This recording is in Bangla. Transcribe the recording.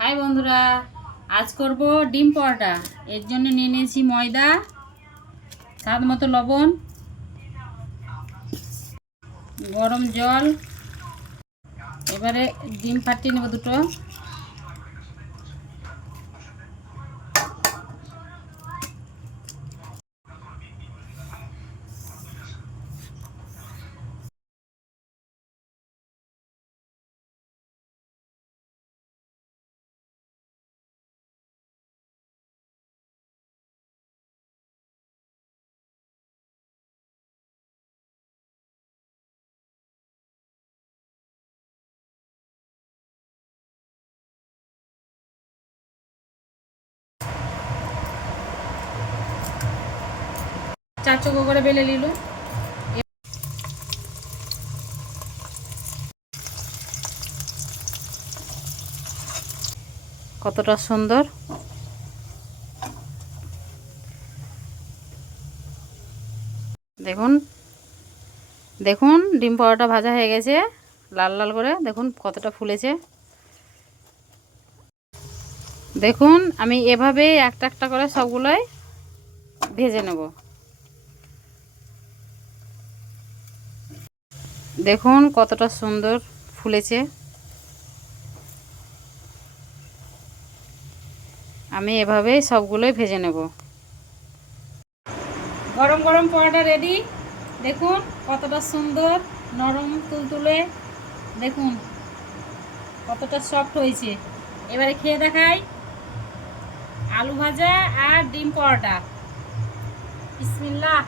হাই বন্ধুরা, আজ করব ডিম পরোটা। এর জন্য নিয়ে নিয়েছি ময়দা, স্বাদ মতো লবণ, গরম জল। এবারে ডিম ফাটিয়ে নেব দুটো। চার চৌকো করে বেলে নিল। কতটা সুন্দর দেখুন। দেখুন ডিম পরোটা ভাজা হয়ে গেছে, লাল লাল করে। দেখুন কতটা ফুলেছে। দেখুন আমি এভাবে একটা একটা করে সবগুলোই ভেজে নেব। দেখুন কতটা সুন্দর ফুলেছে। আমি এভাবেই সবগুলোই ভেজে নেব। গরম গরম পরোটা রেডি। দেখুন কতটা সুন্দর, নরম তুলতুলে। দেখুন কতটা সফট হয়েছে। এবারে খেয়ে দেখাই আলু ভাজা আর ডিম পরোটা। বিসমিল্লাহ।